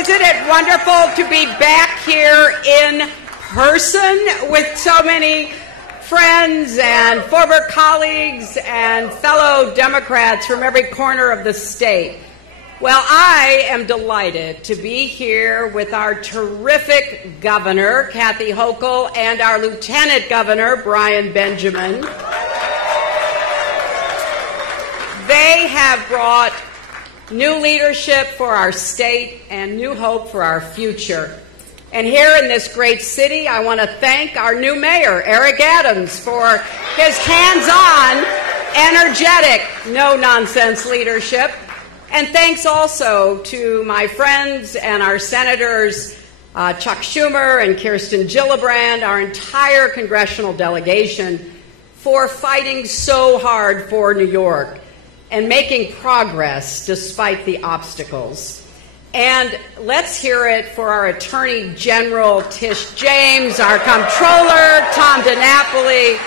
isn't it wonderful to be back here in person with so many friends and former colleagues and fellow Democrats from every corner of the state? Well, I am delighted to be here with our terrific governor, Kathy Hochul, and our lieutenant governor, Brian Benjamin. They have brought new leadership for our state and new hope for our future. And here in this great city, I want to thank our new mayor, Eric Adams, for his hands-on, energetic, no-nonsense leadership. And thanks also to my friends and our senators, Chuck Schumer and Kirsten Gillibrand, our entire congressional delegation, for fighting so hard for New York and making progress despite the obstacles. And let's hear it for our Attorney General, Tish James, our Comptroller, Tom DiNapoli,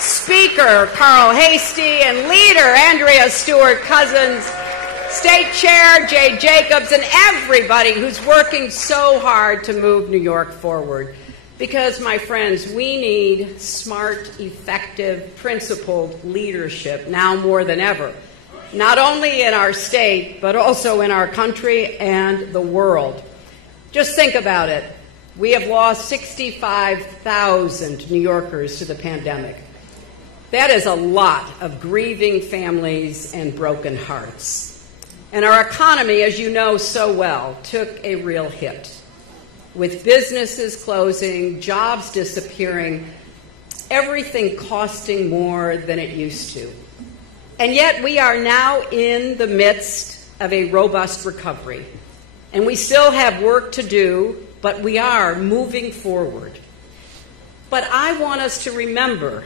Speaker, Carl Hastie, and Leader, Andrea Stewart-Cousins, State Chair, Jay Jacobs, and everybody who's working so hard to move New York forward. Because, my friends, we need smart, effective, principled leadership now more than ever. Not only in our state, but also in our country and the world. Just think about it. We have lost 65,000 New Yorkers to the pandemic. That is a lot of grieving families and broken hearts. And our economy, as you know so well, took a real hit. With businesses closing, jobs disappearing, everything costing more than it used to. And yet we are now in the midst of a robust recovery. And we still have work to do, but we are moving forward. But I want us to remember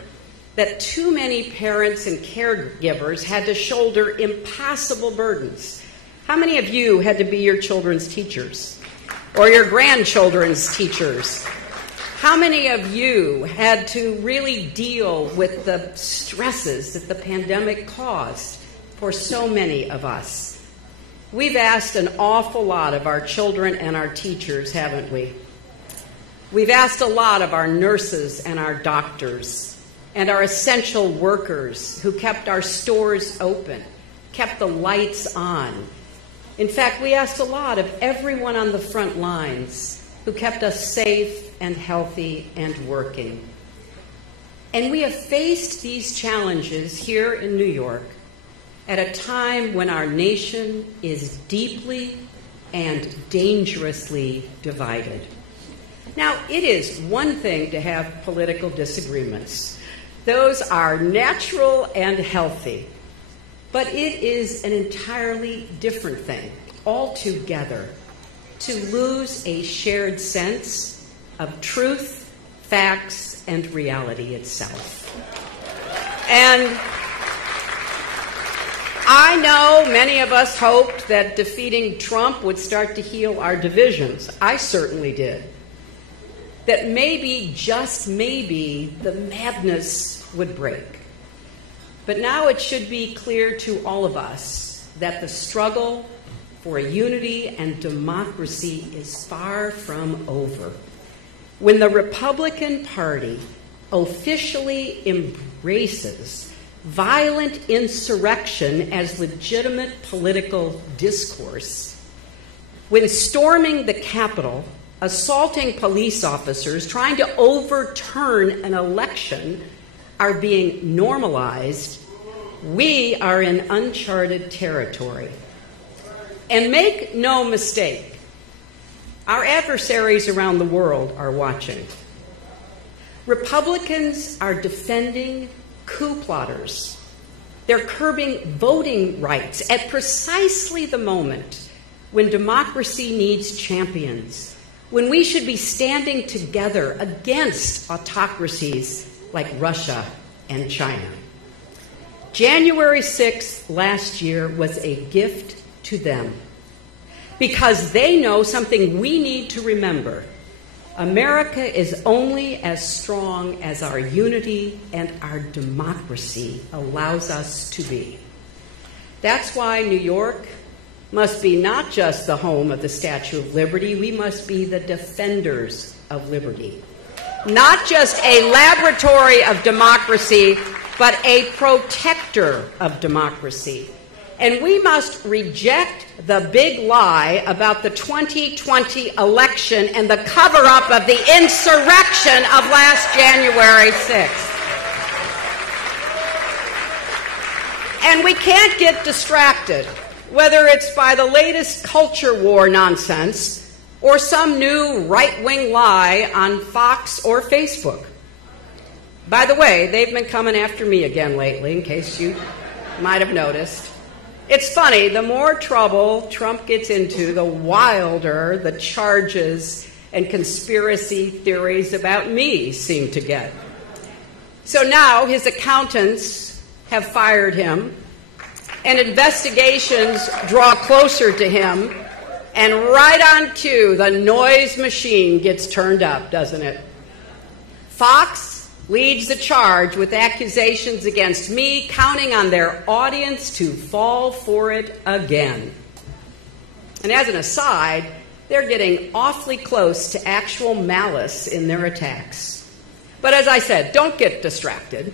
that too many parents and caregivers had to shoulder impossible burdens. How many of you had to be your children's teachers or your grandchildren's teachers? How many of you had to really deal with the stresses that the pandemic caused for so many of us? We've asked an awful lot of our children and our teachers, haven't we? We've asked a lot of our nurses and our doctors and our essential workers who kept our stores open, kept the lights on. In fact, we asked a lot of everyone on the front lines who kept us safe and healthy and working. And we have faced these challenges here in New York at a time when our nation is deeply and dangerously divided. Now, it is one thing to have political disagreements. Those are natural and healthy. But it is an entirely different thing altogether to lose a shared sense of truth, facts, and reality itself. And I know many of us hoped that defeating Trump would start to heal our divisions. I certainly did. That maybe, just maybe, the madness would break. But now it should be clear to all of us that the struggle for unity and democracy is far from over. When the Republican Party officially embraces violent insurrection as legitimate political discourse, when storming the Capitol, assaulting police officers, trying to overturn an election are being normalized, we are in uncharted territory. And make no mistake, our adversaries around the world are watching. Republicans are defending coup plotters. They're curbing voting rights at precisely the moment when democracy needs champions, when we should be standing together against autocracies like Russia and China. January 6th last year was a gift to them because they know something we need to remember. America is only as strong as our unity and our democracy allows us to be. That's why New York must be not just the home of the Statue of Liberty, we must be the defenders of liberty. Not just a laboratory of democracy, but a protector of democracy. And we must reject the big lie about the 2020 election and the cover-up of the insurrection of last January 6th. And we can't get distracted, whether it's by the latest culture war nonsense or some new right-wing lie on Fox or Facebook. By the way, they've been coming after me again lately, in case you might have noticed. It's funny, the more trouble Trump gets into, the wilder the charges and conspiracy theories about me seem to get. So now his accountants have fired him, and investigations draw closer to him, and right on cue, the noise machine gets turned up, doesn't it? Fox leads the charge with accusations against me, counting on their audience to fall for it again. And as an aside, they're getting awfully close to actual malice in their attacks. But as I said, don't get distracted.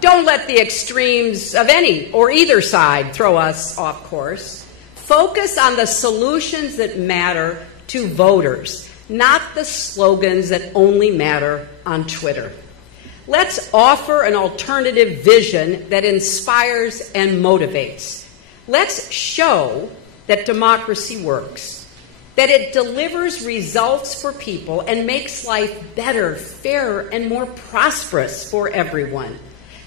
Don't let the extremes of any or either side throw us off course. Focus on the solutions that matter to voters, not the slogans that only matter on Twitter. Let's offer an alternative vision that inspires and motivates. Let's show that democracy works, that it delivers results for people and makes life better, fairer, and more prosperous for everyone.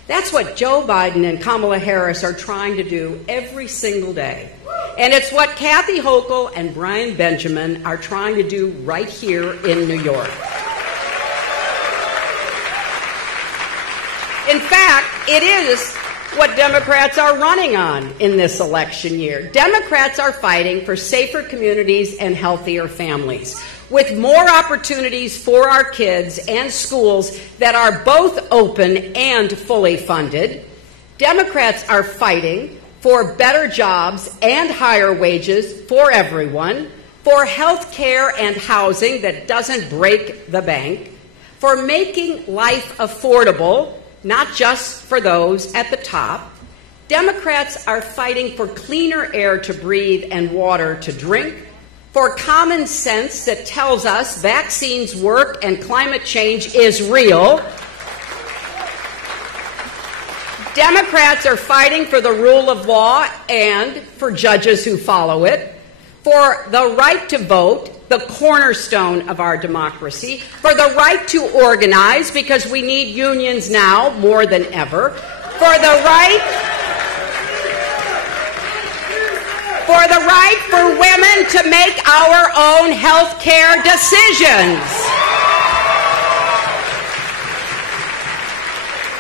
That's what Joe Biden and Kamala Harris are trying to do every single day. And it's what Kathy Hochul and Brian Benjamin are trying to do right here in New York. In fact, it is what Democrats are running on in this election year. Democrats are fighting for safer communities and healthier families, with more opportunities for our kids and schools that are both open and fully funded. Democrats are fighting for better jobs and higher wages for everyone, for health care and housing that doesn't break the bank, for making life affordable, not just for those at the top. Democrats are fighting for cleaner air to breathe and water to drink, for common sense that tells us vaccines work and climate change is real. Democrats are fighting for the rule of law and for judges who follow it, for the right to vote, the cornerstone of our democracy, for the right to organize, because we need unions now more than ever, for the right for women to make our own health care decisions.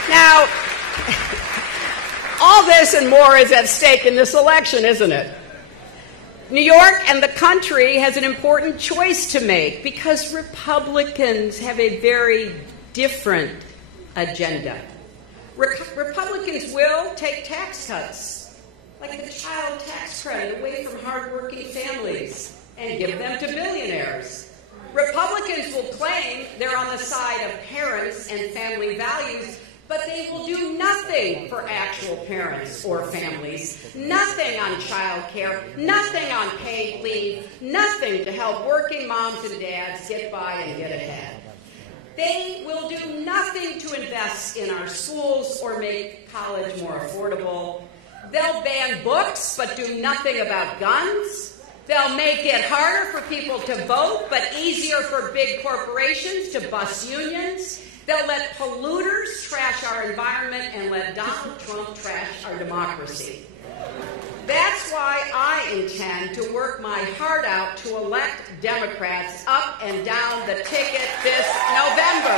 Now, all this and more is at stake in this election, isn't it? New York and the country has an important choice to make because Republicans have a very different agenda. Republicans will take tax cuts, like the child tax credit, away from hardworking families and give them to billionaires. Republicans will claim they're on the side of parents and family values, but they will do nothing for actual parents or families, nothing on child care, nothing on paid leave, nothing to help working moms and dads get by and get ahead. They will do nothing to invest in our schools or make college more affordable. They'll ban books, but do nothing about guns. They'll make it harder for people to vote, but easier for big corporations to bust unions. They'll let polluters trash our environment and let Donald Trump trash our democracy. That's why I intend to work my heart out to elect Democrats up and down the ticket this November.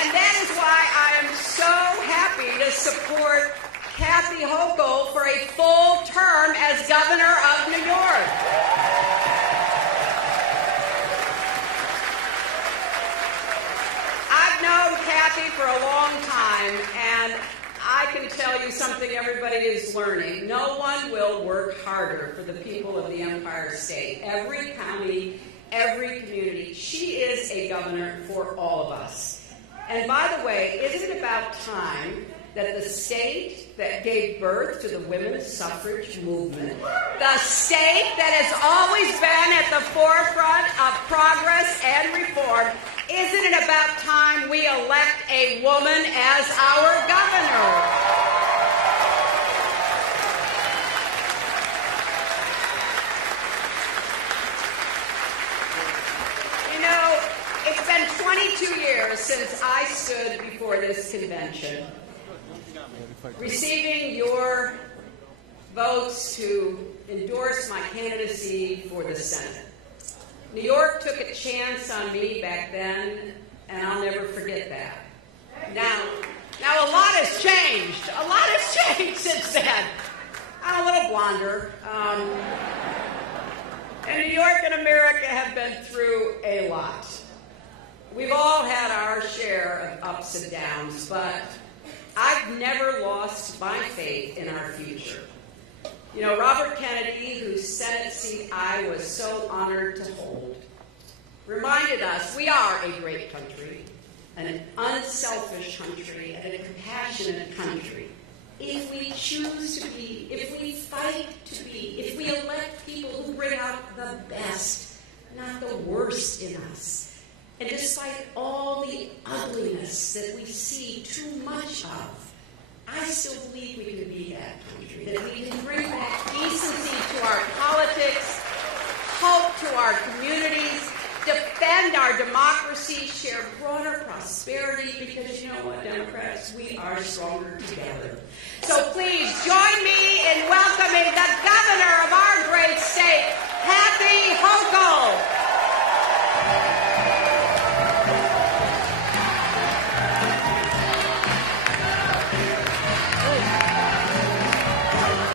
And that is why I am so happy to support Kathy Hochul for a full term as governor of New York. I've known Kathy for a long time, something everybody is learning. No one will work harder for the people of the Empire State. Every county, every community. She is a governor for all of us. And by the way, isn't it about time that the state that gave birth to the women's suffrage movement, the state that has always been at the forefront of progress and reform, isn't it about time we elect a woman as our governor? You know, it's been 22 years since I stood before this convention, receiving your votes to endorse my candidacy for the Senate. New York took a chance on me back then, and I'll never forget that. Now a lot has changed. A lot has changed since then. I'm a little blonder. And New York and America have been through a lot. We've all had our share of ups and downs, but I've never lost my faith in our future. You know, Robert Kennedy, whose Senate seat I was so honored to hold, reminded us we are a great country, an unselfish country, and a compassionate country. If we choose to be, if we fight to be, if we elect people who bring out the best, not the worst in us. And despite all the ugliness that we see too much of, I still believe we can be that country, that we can bring back decency to our politics, hope to our communities, defend our democracy, share broader prosperity, because you know what, Democrats, we are stronger together. So please join me in welcoming the governor